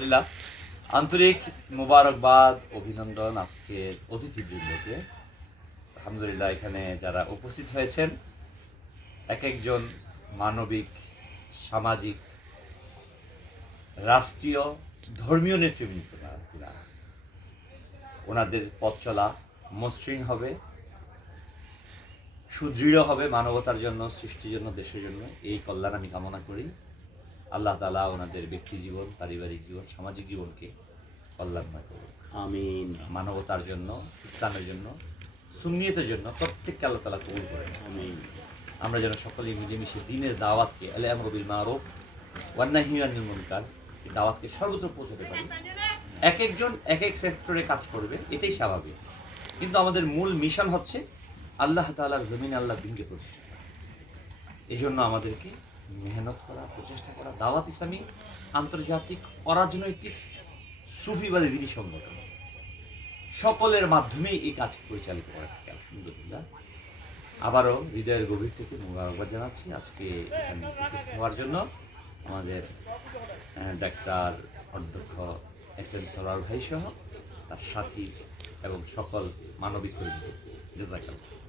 আলহামদুলিল্লাহ, আন্তরিক মোবারকবাদ, অভিনন্দন আজকের অতিথিবৃন্দকে। আলহামদুলিল্লাহ, এখানে যারা উপস্থিত হয়েছেন এক একজন মানবিক, সামাজিক, রাষ্ট্রীয়, ধর্মীয় নেতৃবৃন্দ। ওনাদের পথ চলা মসৃণ হবে, সুদৃঢ় হবে, মানবতার জন্য, সৃষ্টির জন্য, দেশের জন্য। এই কল্যাণ আমি কামনা করি। আল্লাহ তাআলা ওনাদের ব্যক্তি জীবন, পারিবারিক জীবন, সামাজিক জীবনকে কল্যাণময় করুক। আমিন। মানবতার জন্য, ইসলামের জন্য, সুন্নিয়তের জন্য প্রত্যেককে আল্লাহ তাআলা কবুল করেন। আমিন। আমরা যেন সকলেই মিলেমিশে দ্বীনের দাওয়াতকে, আল আমরু বিল মারুফ ওয়ান নাহয়ু আনিল মুনকার, এই দাওয়াতকে সর্বত্র পৌঁছাতে পারি। এক একজন এক এক সেক্টরে কাজ করবে, এটাই স্বাভাবিক। কিন্তু আমাদের মূল মিশন হচ্ছে আল্লাহ তাআলার জমিনে আল্লাহর দ্বীনকে প্রতিষ্ঠা করা। এই জন্য আমাদেরকে মেহনত করা, প্রচেষ্টা করা। দাওয়াত ইসলামী আন্তর্জাতিক অরাজনৈতিক সুফিবাদী দ্বীনী সংগঠন, সকলের মাধ্যমেই এই কাজ পরিচালিত করা থাকে। আলহামদুলিল্লাহ, আবারও হৃদয়ের গভীর থেকে মোবারকবাদ জানাচ্ছি আজকে এখানে উপস্থিত হওয়ার জন্য আমাদের ডাক্তার অধ্যক্ষ এস.এম. সরোয়ার ভাই সহ তার সাথী এবং সকল মানবিক কর্মীদের। জাযাকাল্লাহ।